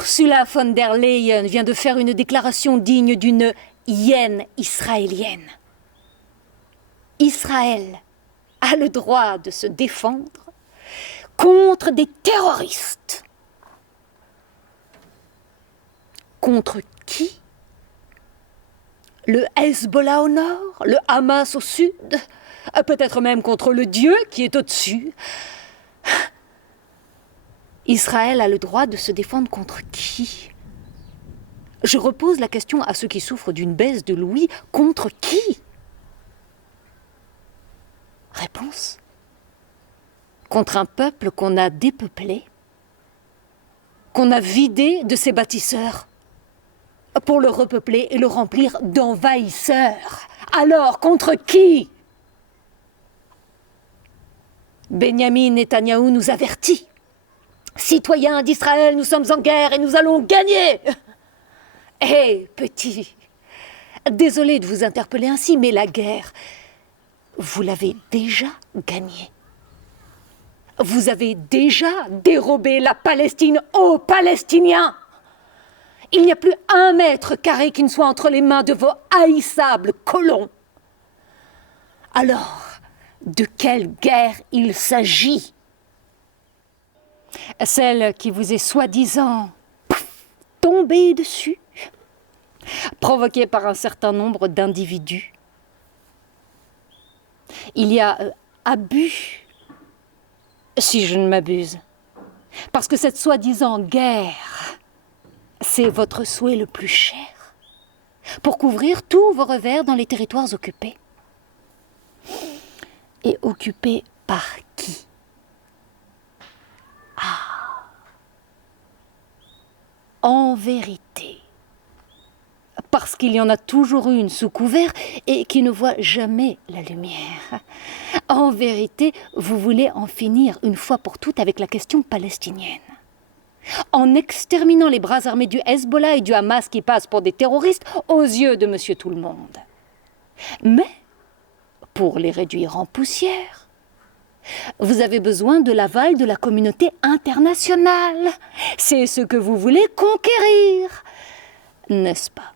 Ursula von der Leyen vient de faire une déclaration digne d'une hyène israélienne. Israël a le droit de se défendre contre des terroristes. Contre qui? Le Hezbollah au nord, le Hamas au sud, peut-être même contre le Dieu qui est au-dessus. Israël a le droit de se défendre contre qui? Je repose la question à ceux qui souffrent d'une baisse de l'ouïe. Contre qui? Réponse: contre un peuple qu'on a dépeuplé, qu'on a vidé de ses bâtisseurs, pour le repeupler et le remplir d'envahisseurs. Alors, contre qui? Benyamin Netanyahou nous avertit. Citoyens d'Israël, nous sommes en guerre et nous allons gagner. Hé, petit, désolé de vous interpeller ainsi, mais la guerre, vous l'avez déjà gagnée. Vous avez déjà dérobé la Palestine aux Palestiniens. Il n'y a plus 1 mètre carré qui ne soit entre les mains de vos haïssables colons. Alors, de quelle guerre il s'agit? Celle qui vous est soi-disant tombée dessus, provoquée par un certain nombre d'individus. Il y a abus, si je ne m'abuse, parce que cette soi-disant guerre, c'est votre souhait le plus cher, pour couvrir tous vos revers dans les territoires occupés. Et occupés par qui? En vérité, parce qu'il y en a toujours une sous couvert et qui ne voit jamais la lumière. En vérité, vous voulez en finir une fois pour toutes avec la question palestinienne. En exterminant les bras armés du Hezbollah et du Hamas qui passent pour des terroristes aux yeux de Monsieur Tout-le-Monde. Mais, pour les réduire en poussière, vous avez besoin de l'aval de la communauté internationale. C'est ce que vous voulez conquérir, n'est-ce pas?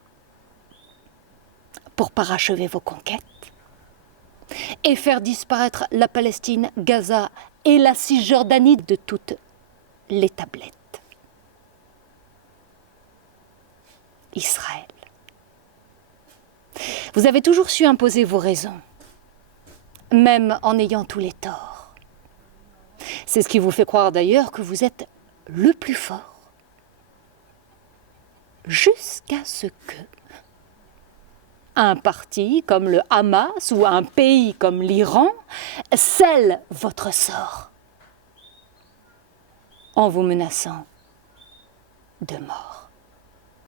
Pour parachever vos conquêtes et faire disparaître la Palestine, Gaza et la Cisjordanie de toutes les tablettes. Israël. Vous avez toujours su imposer vos raisons, même en ayant tous les torts. C'est ce qui vous fait croire d'ailleurs que vous êtes le plus fort. Jusqu'à ce que un parti comme le Hamas ou un pays comme l'Iran scelle votre sort en vous menaçant de mort.